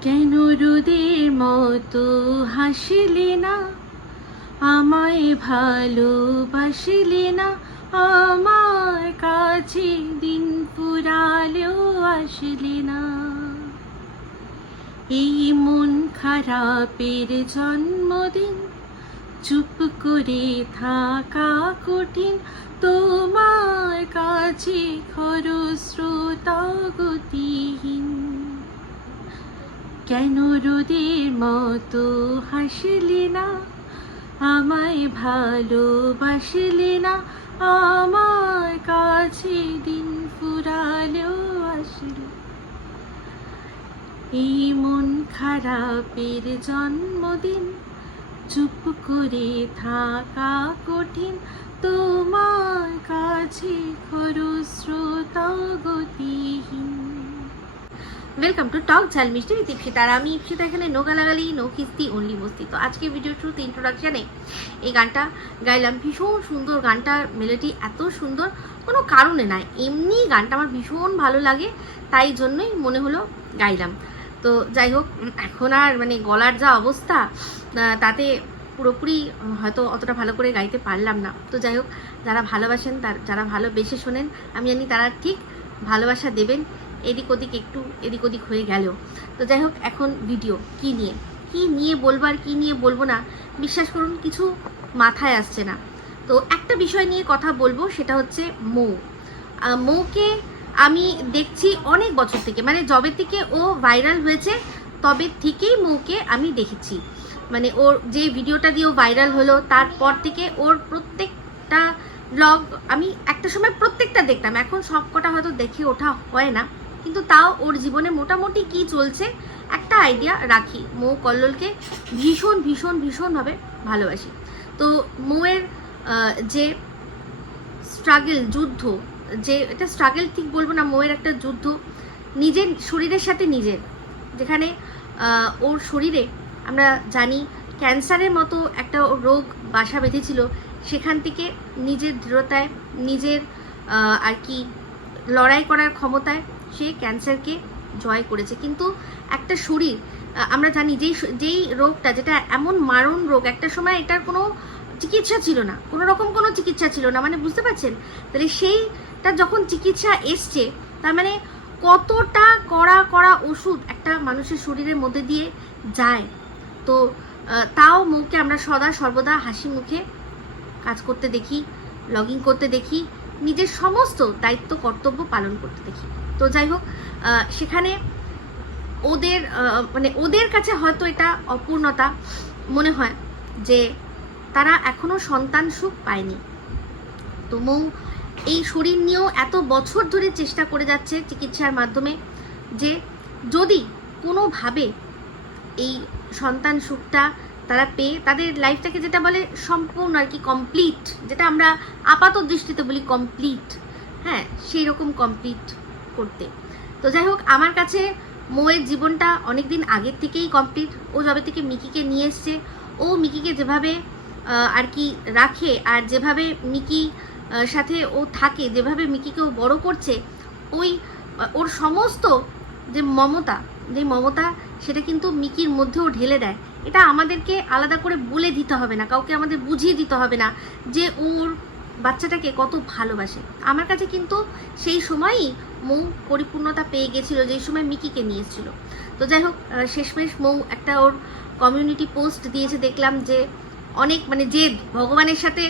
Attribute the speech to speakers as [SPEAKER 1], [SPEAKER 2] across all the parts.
[SPEAKER 1] কেন রোদের মতো হাসিলে না? আমায় ভালোবাসিলে না? আমার কাছে দিন পুরালেও আসলে না। এই মন খারাপের জন্মদিন, চুপ করে থাকা কঠিন। তোমার কাছে খরস্রোতা গতিহীন। কেন রোদের মতো হাসলে না? আমায় ভালোবাসলে না? আমার কাছে দিন ফুরালেও আসলে। এই মন খারাপের জন্মদিন, চুপ করে থাকা কঠিন। তোমার কাছে খরস্রোতা গতিহীন। ওয়েলকাম টু টক ঝাল মিষ্টি উইথ ইপসিতা আর আমি ইপসিতা এখানে নো গালাগালি নো কিস্তি অনলি মস্তি তো আজকে ভিডিও ট্রুথ ইন্ট্রোডাকশানে এই গানটা গাইলাম। ভীষণ সুন্দর গানটার মেলোডি এত সুন্দর, কোনো কারণে নাই এমনি গানটা আমার ভীষণ ভালো লাগে, তাই জন্যই মনে হলো গাইলাম। তো যাই হোক, এখন আর মানে গলার যা অবস্থা তাতে পুরোপুরি হয়তো অতটা ভালো করে গাইতে পারলাম না। তো যাই হোক, যারা ভালোবাসেন তার, যারা ভালোবেসে শোনেন, আমি জানি তারা ঠিক ভালোবাসা দেবেন। এদিক ওদিক একটু এদিক ওদিক হয়ে গেল তো যাই হোক, এখন ভিডিও কি নিয়ে? কি নিয়ে বলব আর কি নিয়ে বলব না, বিশ্বাস করুন, কিছু মাথায় আসছে না। তো একটা বিষয় নিয়ে কথা বলব, সেটা হচ্ছে মৌ। মৌকে আমি দেখছি অনেক বছর থেকে মানে জবে থেকে ও ভাইরাল হয়েছে, তবে থেকেই মৌকে আমি দেখেছি। মানে ওর যে ভিডিওটা দিয়ে ভাইরাল হলো, তারপর থেকে ওর প্রত্যেকটা ব্লগ আমি একটা সময় প্রত্যেকটা দেখতাম। এখন সব কটা হয়তো দেখে ওঠা হয় না। কিন্তু তাও ওর জীবনে মোটামুটি কি চলছে, একটা আইডিয়া রাখি। মৌ কল্লোলকে ভীষণ ভীষণ, ভীষণভাবে ভালোবাসি। তো মৌয়ের যে স্ট্রাগল যুদ্ধ, যে এটা স্ট্রাগল ঠিক বলব না, মৌয়ের একটা যুদ্ধ, নিজের শরীরের সাথে নিজের, যেখানে ওর শরীরে আমরা জানি ক্যান্সারের মতো একটা রোগ বাসা বেঁধেছিল, সেখান থেকে নিজের দৃঢ়তায়, নিজের আর কি লড়াই করার ক্ষমতায় সে ক্যান্সারকে জয় করেছে। কিন্তু একটা শরীর আমরা জানি যেই যেই রোগটা, যেটা এমন মারণ রোগ, একটা সময় এটার কোনো চিকিৎসা ছিল না, কোনো রকম কোনো চিকিৎসা ছিল না। মানে বুঝতে পারছেন? তাহলে সেইটা যখন চিকিৎসা এসছে, তার মানে কতটা কড়া কড়া ওষুধ একটা মানুষের শরীরের মধ্যে দিয়ে যায়। তো তাও মুখে আমরা সদা সর্বদা হাসি মুখে কাজ করতে দেখি, লগিং করতে দেখি, নিজের সমস্ত দায়িত্ব, কর্তব্য পালন করতে দেখি। তো যাই হোক সেখানে ওদের মানে ওদের কাছে হয়তো এটা অপূর্ণতা মনে হয় যে তারা এখনও সন্তান সুখ পায়নি। তো মৌ এই শরীর নিয়েও এত বছর ধরে চেষ্টা করে যাচ্ছে চিকিৎসার মাধ্যমে যে যদি কোনোভাবে এই সন্তান সুখটা তারা পেয়ে, তাদের লাইফটাকে যেটা বলে সম্পূর্ণ আর কি কমপ্লিট যেটা আমরা আপাত দৃষ্টিতে বলি কমপ্লিট হ্যাঁ সেই রকম কমপ্লিট করতে। তো যাই হোক, আমার কাছে মোয়ের জীবনটা অনেক দিন আগের থেকেই কমপ্লিট ও যবে থেকে মিকিকে নিয়ে এসছে, ও মিকিকে যেভাবে আর কি রাখে আর যেভাবে মিকি সাথে ও থাকে, যেভাবে মিকিকে ও বড় করছে, ওই ওর সমস্ত যে মমতা যে মমতা, সেটা কিন্তু মিকির মধ্যেও ঢেলে দেয়। এটা আমাদেরকে আলাদা করে বলে দিতে হবে না, কাউকে আমাদের বুঝিয়ে দিতে হবে না যে ওর বাচ্চাটাকে কত ভালোবাসে। আমার কাছে কিন্তু সেই সময়ই মৌ পরিপূর্ণতা পেয়ে গেছিল, যেই সময় মিকিকে নিয়ে এসেছিল তো যাই হোক শেষমেশ মৌ একটা ওর কমিউনিটি পোস্ট দিয়েছে, দেখলাম যে অনেক মানে জেদ ভগবানের সাথে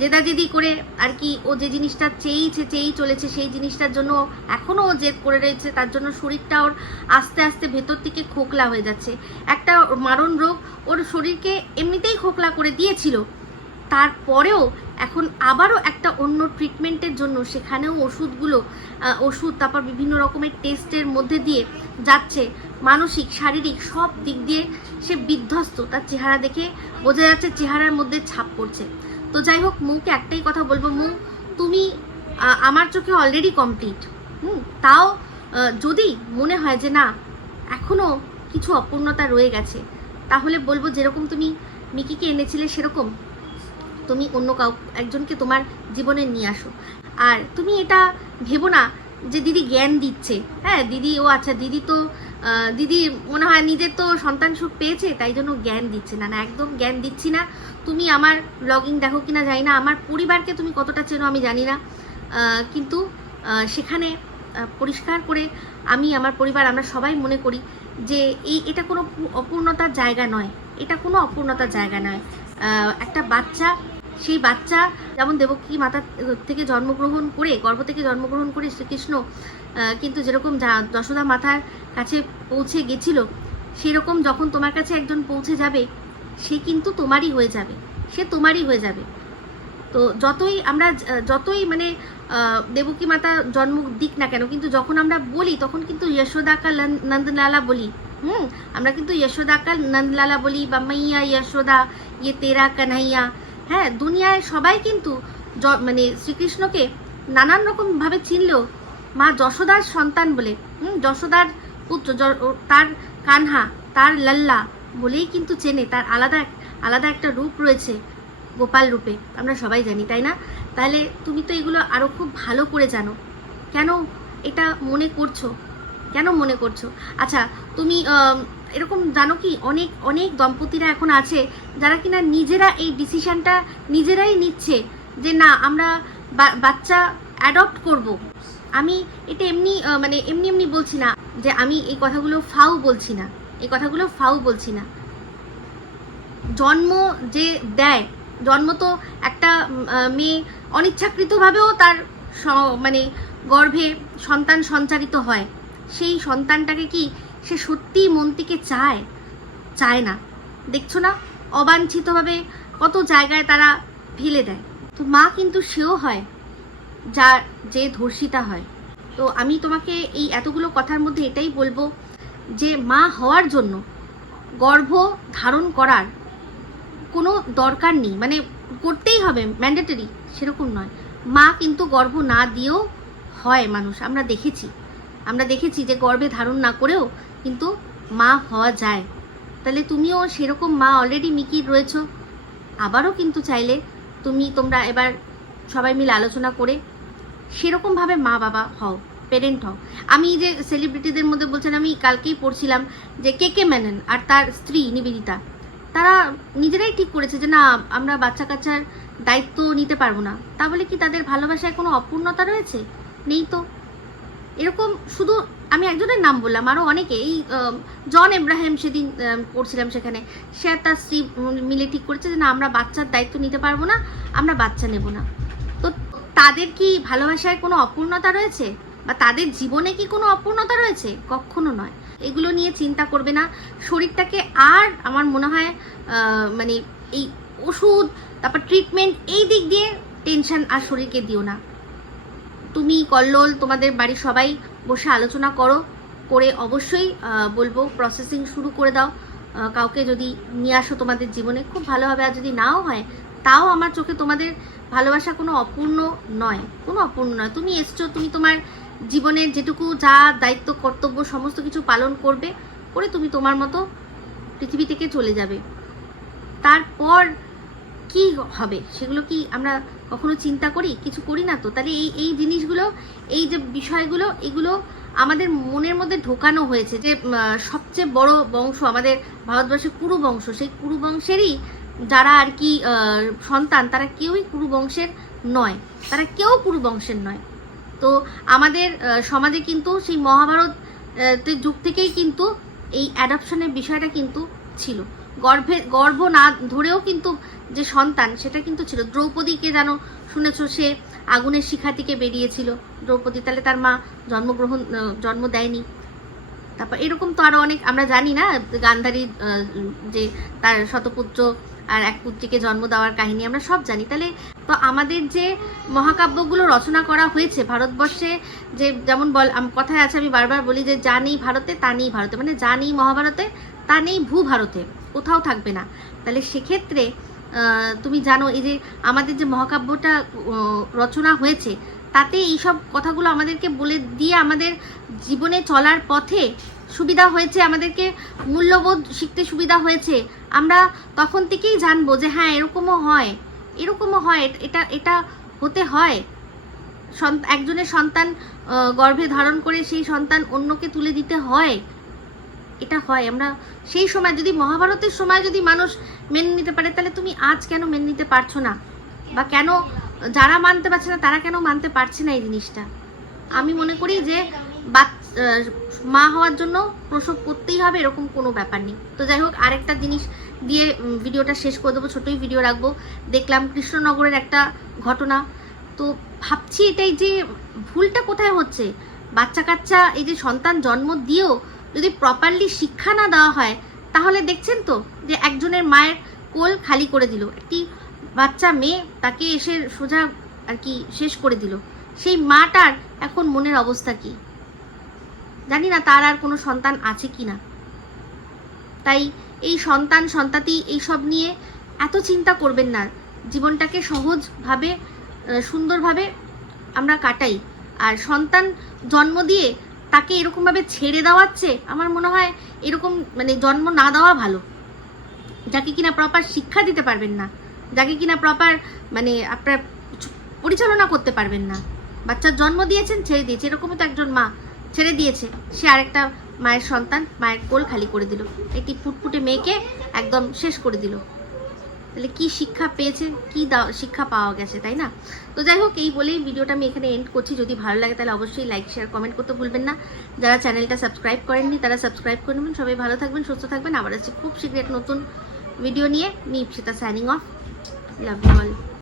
[SPEAKER 1] জেদাজেদি করে আর কি ও যে জিনিসটা চেয়েইছে, চেয়েই চলেছে, সেই জিনিসটার জন্য এখনও ও জেদ করে রয়েছে, তার জন্য শরীরটা ওর আস্তে আস্তে ভেতর থেকে খোকলা হয়ে যাচ্ছে। একটা মারণ রোগ ওর শরীরকে এমনিতেই খোকলা করে দিয়েছিল তারপরেও এখন আবারও একটা অন্য ট্রিটমেন্টের জন্য সেখানেও ওষুধগুলো ওষুধ, তারপর বিভিন্ন রকমের টেস্টের মধ্যে দিয়ে যাচ্ছে। মানসিক, শারীরিক সব দিক দিয়ে সে বিধ্বস্ত। তার চেহারা দেখে বোঝা যাচ্ছে চেহারার মধ্যে ছাপ পড়ছে। তো যাই হোক মুখে একটাই কথা বলব। মু, তুমি আমার চোখে অলরেডি কমপ্লিট হুম, তাও যদি মনে হয় যে না এখনও কিছু অপূর্ণতা রয়ে গেছে, তাহলে বলব যেরকম তুমি মিকিকে এনেছিলে, সেরকম। তুমি অন্য কাউ, একজনকে তোমার জীবনে নিয়ে আসো। আর তুমি এটা ভেবো না যে দিদি জ্ঞান দিচ্ছে। হ্যাঁ দিদি, ও আচ্ছা দিদি তো দিদি মনে হয় নিজের তো সন্তান সুখ পেয়েছে, তাই জন্য জ্ঞান দিচ্ছে না। না, একদম জ্ঞান দিচ্ছি না। তুমি আমার ব্লগিং দেখো কিনা জানি না। আমার পরিবারকে তুমি কতটা চেনো আমি জানি না। কিন্তু সেখানে পরিষ্কার করে আমি, আমার পরিবার, আমরা সবাই মনে করি যে এই, এটা কোনো অপূর্ণতার জায়গা নয়। এটা কোনো অপূর্ণতার জায়গা নয়। একটা বাচ্চা সেই বাচ্চা যেমন দেবকী মাতা থেকে জন্মগ্রহণ করে, গর্ভ থেকে জন্মগ্রহণ করে শ্রীকৃষ্ণ কিন্তু যেরকম যশোদা মাতার কাছে পৌঁছে গেছিল, সেরকম যখন তোমার কাছে একজন পৌঁছে যাবে, সে কিন্তু তোমারই হয়ে যাবে, সে তোমারই হয়ে যাবে। তো যতই আমরা, যতই মানে দেবকী মাতা জন্ম দিক না কেন, কিন্তু যখন আমরা বলি, তখন কিন্তু যশোদা কা লন- নন্দলালা বলি। হুম, আমরা কিন্তু যশোদা কা নন্দলালা বলি, বা মাইয়া যশোদা ইয়ে তেরা কানাইয়া হ্যাঁ দুনিয়ায় সবাই কিন্তু মানে শ্রীকৃষ্ণকে নানান রকম ভাবে চিনলেও মা যশোদার সন্তান বলে, হুম, যশোদার পুত্র তার কানহা, তার লাল্লা বলেই কিন্তু চেনে, তার আলাদা আলাদা একটা রূপ রয়েছে গোপাল রূপে, আমরা সবাই জানি, তাই না? তাহলে তুমি তো এগুলো আরও খুব ভালো করে জানো। কেন এটা মনে করছ? কেন মনে করছ? আচ্ছা তুমি এরকম জানো কি, অনেক অনেক দম্পতিরা এখন আছে যারা কিনা নিজেরা এই ডিসিশনটা নিজেরাই নিচ্ছে যে না, আমরা বাচ্চা অ্যাডপ্ট করব। আমি এটা এমনি মানে এমনি এমনি বলছি না যে আমি এই কথাগুলো ফাউ বলছি না। এই কথাগুলো ফাউ বলছি না। জন্ম যে দেয়, জন্ম তো একটা মেয়ে অনিচ্ছাকৃতভাবেও তার মানে গর্ভে সন্তান সঞ্চারিত হয়। সেই সন্তানটাকে কি সে সত্যিই মন থেকে চায় চায় না। দেখছ না? অবাঞ্ছিতভাবে কত জায়গায় তারা ফেলে দেয়। তো মা কিন্তু সেও হয়, যার যে ধর্ষিতা হয়। তো আমি তোমাকে এই এতগুলো কথার মধ্যে এটাই বলব যে মা হওয়ার জন্য গর্ভ ধারণ করার কোনো দরকার নেই। মানে করতেই হবে ম্যান্ডেটরি সেরকম নয়। মা কিন্তু গর্ভ না দিয়েও হয় মানুষ। আমরা দেখেছি। আমরা দেখেছি যে গর্ভে ধারণ না করেও কিন্তু মা হওয়া যায়। তাহলে তুমিও সেরকম মা অলরেডি মিকির রয়েছো। আবারও কিন্তু চাইলে তুমি তোমরা এবার সবাই মিলে আলোচনা করে সেরকমভাবে মা বাবা হও পেরেন্ট হও। আমি যে সেলিব্রিটিদের মধ্যে বলছেন, আমি কালকেই পড়ছিলাম যে কে কে মেনন আর তার স্ত্রী নিবেদিতা, তারা নিজেরাই ঠিক করেছে যে না, আমরা বাচ্চা কাচ্চার দায়িত্ব নিতে পারব না। তা বলে কি তাদের ভালোবাসায় কোনো অপূর্ণতা রয়েছে? নেই তো। এরকম শুধু আমি একজনের নাম বললাম আরও অনেকে। এই জন এব্রাহিম সেদিন পড়ছিলাম সেখানে। সে তার স্ত্রী মিলে ঠিক করেছে যে, না, আমরা বাচ্চার দায়িত্ব নিতে পারব না, আমরা বাচ্চা নেব না। তো তাদের কি ভালোবাসায় কোনো অপূর্ণতা রয়েছে? বা তাদের জীবনে কি কোনো অপূর্ণতা রয়েছে? কখনো নয়। এগুলো নিয়ে চিন্তা করবে না। শরীরটাকে আর আমার মনে হয় মানে এই ওষুধ, তারপর ট্রিটমেন্ট এই দিক দিয়ে টেনশন আর শরীরকে দিও না। তুমি, কল্লোল, তোমাদের বাড়ির সবাই বসে আলোচনা করো, করে অবশ্যই বলব প্রসেসিং শুরু করে দাও। কাউকে যদি নিয়ে আসো তোমাদের জীবনে, খুব ভালো হবে। আর যদি নাও হয়, তাও আমার চোখে তোমাদের ভালোবাসা কোনো অপূর্ণ নয়। কোনো অপূর্ণ নয়। তুমি এসছো, তুমি তোমার জীবনের যেটুকু যা দায়িত্ব, কর্তব্য, সমস্ত কিছু পালন করবে, করে তুমি তোমার মতো পৃথিবী থেকে চলে যাবে। তারপর কি হবে, সেগুলো কি আমরা কখনো চিন্তা করি? কিছু করি না তো? তাহলে এই এই জিনিসগুলো, এই যে বিষয়গুলো, এগুলো আমাদের মনের মধ্যে ঢোকানো হয়েছে যে সবচেয়ে বড় বংশ আমাদের ভারতবর্ষের কুরু বংশ সেই কুরু বংশেরই যারা আর কি সন্তান, তারা কেউই কুরু বংশের নয়। তারা কেউ কুরু বংশের নয়। তো আমাদের সমাজে কিন্তু সেই মহাভারত যুগ থেকেই কিন্তু এই অ্যাডাপশনের বিষয়টা কিন্তু ছিল। গর্ভে, গর্ভ না ধরেও কিন্তু যে সন্তান, সেটা কিন্তু ছিল। দ্রৌপদীকে যেন শুনেছ সে আগুনের শিখা থেকে বেরিয়েছিল। দ্রৌপদী তাহলে তার মা জন্মগ্রহণ জন্ম দেয়নি। তারপর এরকম তো আরও অনেক আমরা জানি না, গান্ধারী যে তার শতপুত্র আর এক পুত্রীকে জন্ম দেওয়ার কাহিনী আমরা সব জানি। তাহলে তো আমাদের যে মহাকাব্যগুলো রচনা করা হয়েছে ভারতবর্ষে, যে যেমন বল কথায় আছে, আমি বারবার বলি যে যা নেই ভারতে, তা নেই ভারতে। মানে যা নেই মহাভারতে, তা নেই ভূ ভারতে। কোথাও থাকবে না। তাহলে সেক্ষেত্রে তুমি জানো এই যে আমাদের যে মহাকাব্যটা রচনা হয়েছে, তাতে এইসব কথাগুলো আমাদেরকে বলে দিয়ে আমাদের জীবনে চলার পথে সুবিধা হয়েছে, আমাদেরকে মূল্যবোধ শিখতে সুবিধা হয়েছে। আমরা তখন থেকেই জানব যে হ্যাঁ এরকমও হয় এরকমও হয়, এটা এটা হতে হয়। একজনের সন্তান গর্ভে ধারণ করে সেই সন্তান অন্যকে তুলে দিতে হয়। এটা হয়। আমরা সেই সময় যদি, মহাভারতের সময় যদি মানুষ মেনে নিতে পারে, তাহলে তুমি আজ কেন মেনে নিতে পারছ না? বা কেন যারা মানতে পারছে না, তারা কেন মানতে পারছে না এই জিনিসটা? আমি মনে করি যে মা হওয়ার জন্য প্রসব করতেই হবে, এরকম কোনো ব্যাপার নেই। তো যাই হোক, আরেকটা জিনিস দিয়ে ভিডিওটা শেষ করে দেবো, ছোটোই ভিডিও রাখব। দেখলাম কৃষ্ণনগরের একটা ঘটনা। তো ভাবছি এটাই যে, ভুলটা কোথায় হচ্ছে? বাচ্চা কাচ্চা এই যে সন্তান জন্ম দিয়েও যদি প্রপারলি শিক্ষা না দেওয়া হয়, তাহলে দেখছেন তো যে একজনের মায়ের কোল খালি করে দিল। একটি বাচ্চা মেয়ে তাকে এসে সোজা আর কি শেষ করে দিল। সেই মাটার এখন মনের অবস্থা কি? জানি না তার আর কোনো সন্তান আছে কি না। তাই এই সন্তান, সন্তাতি এইসব নিয়ে এত চিন্তা করবেন না। জীবনটাকে সহজভাবে সুন্দরভাবে আমরা কাটাই। আর সন্তান জন্ম দিয়ে তাকে এরকমভাবে ছেড়ে দেওয়াচ্ছে, আমার মনে হয় এরকম মানে জন্ম না দেওয়া ভালো। যাকে কিনা প্রপার শিক্ষা দিতে পারবেন না, যাকে কিনা প্রপার মানে আপনার পরিচালনা করতে পারবেন না। বাচ্চার জন্ম দিয়েছেন, ছেড়ে দিয়েছে, এরকমই তো একজন মা ছেড়ে দিয়েছে। সে আরেকটা মায়ের সন্তান, মায়ের কোল খালি করে দিল। একটি ফুটফুটে মেয়েকে একদম শেষ করে দিল। তাহলে কি শিক্ষা পেয়েছে? কি শিক্ষা পাওয়া গেছে, তাই না? তো যাই হোক, এই বলেই ভিডিওটা আমি এখানে এন্ড করছি। যদি ভালো লাগে, তাহলে অবশ্যই লাইক শেয়ার কমেন্ট করতে ভুলবেন না। যারা চ্যানেলটা সাবস্ক্রাইব করেননি, তারা সাবস্ক্রাইব করে নেবেন। সবাই ভালো থাকবেন, সুস্থ থাকবেন। আবার আছে খুব শীঘ্রই এক নতুন ভিডিও নিয়ে। Me Ipsita signing off love you all